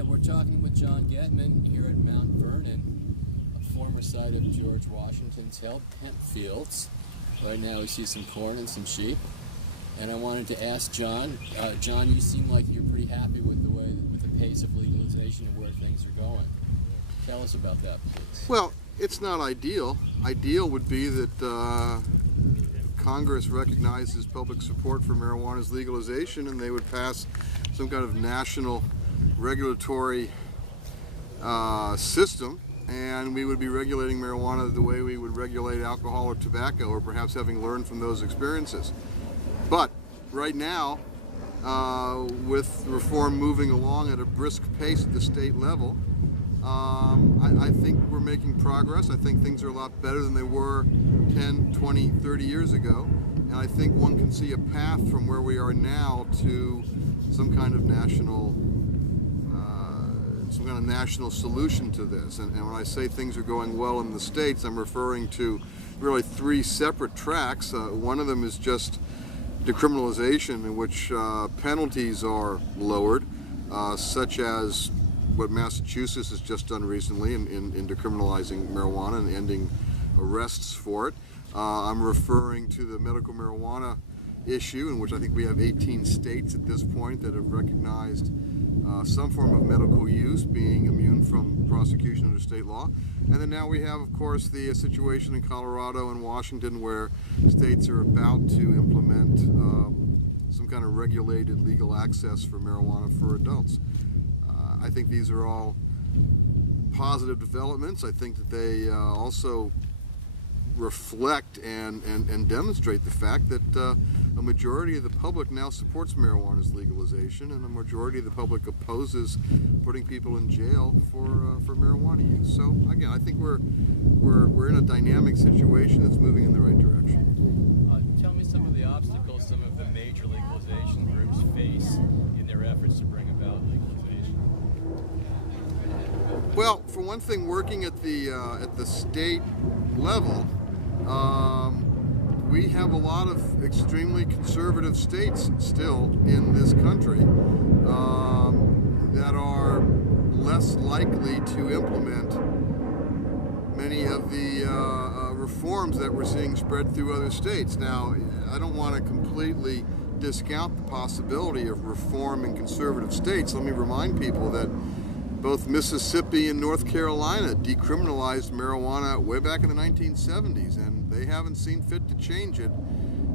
Hi, we're talking with Jon Gettman here at Mount Vernon, a former site of George Washington's hemp fields. Right now we see some corn and some sheep. And I wanted to ask Jon, Jon, you seem like you're pretty happy with the pace of legalization and where things are going. Tell us about that, please. Well, it's not ideal. Ideal would be that Congress recognizes public support for marijuana's legalization and they would pass some kind of national regulatory system, and we would be regulating marijuana the way we would regulate alcohol or tobacco, or perhaps having learned from those experiences. But right now, with reform moving along at a brisk pace at the state level, I think we're making progress. I think things are a lot better than they were 10, 20, 30 years ago. And I think one can see a path from where we are now to some kind of national solution to this. And when I say things are going well in the states, I'm referring to really three separate tracks. One of them is just decriminalization, in which penalties are lowered, such as what Massachusetts has just done recently in decriminalizing marijuana and ending arrests for it. I'm referring to the medical marijuana issue, in which I think we have 18 states at this point that have recognized some form of medical use being immune from prosecution under state law. And then now we have, of course, the situation in Colorado and Washington where states are about to implement some kind of regulated legal access for marijuana for adults. I think these are all positive developments. I think that they also reflect and demonstrate the fact that a majority of the public now supports marijuana's legalization, and a majority of the public opposes putting people in jail for marijuana use. So again, I think we're in a dynamic situation that's moving in the right direction. Tell me some of the obstacles some of the major legalization groups face in their efforts to bring about legalization. Well, for one thing, working at the state level, we have a lot of extremely conservative states still in this country that are less likely to implement many of the reforms that we're seeing spread through other states. Now, I don't want to completely discount the possibility of reform in conservative states. Let me remind people that both Mississippi and North Carolina decriminalized marijuana way back in the 1970s, and they haven't seen fit to change it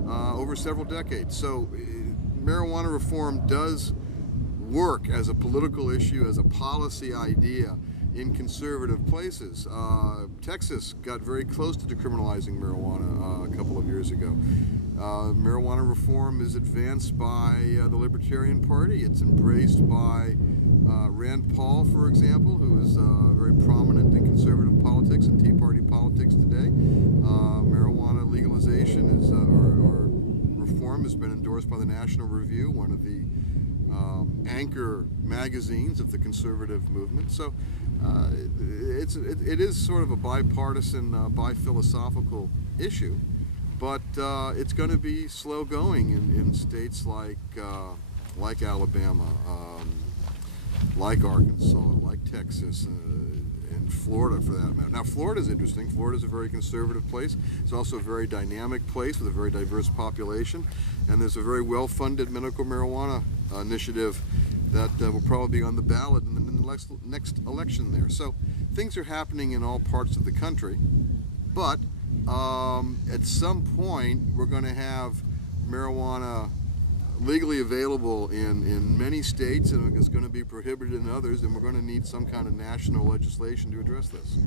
over several decades. So marijuana reform does work as a political issue, as a policy idea in conservative places. Texas got very close to decriminalizing marijuana a couple of years ago. Marijuana reform is advanced by the Libertarian Party. It's embraced by Rand Paul, for example, who is very prominent in conservative politics and Tea Party politics today. Marijuana legalization is, or reform has been endorsed by the National Review, one of the anchor magazines of the conservative movement. So it is sort of a bipartisan, bi-philosophical issue, but it's going to be slow going in states like Alabama, like Arkansas, like Texas, and Florida for that matter. Now, Florida's interesting. Florida's a very conservative place. It's also a very dynamic place with a very diverse population, and there's a very well-funded medical marijuana initiative that will probably be on the ballot in the next election there. So things are happening in all parts of the country, but at some point we're going to have marijuana legally available in many states, and it's going to be prohibited in others, and we're going to need some kind of national legislation to address this.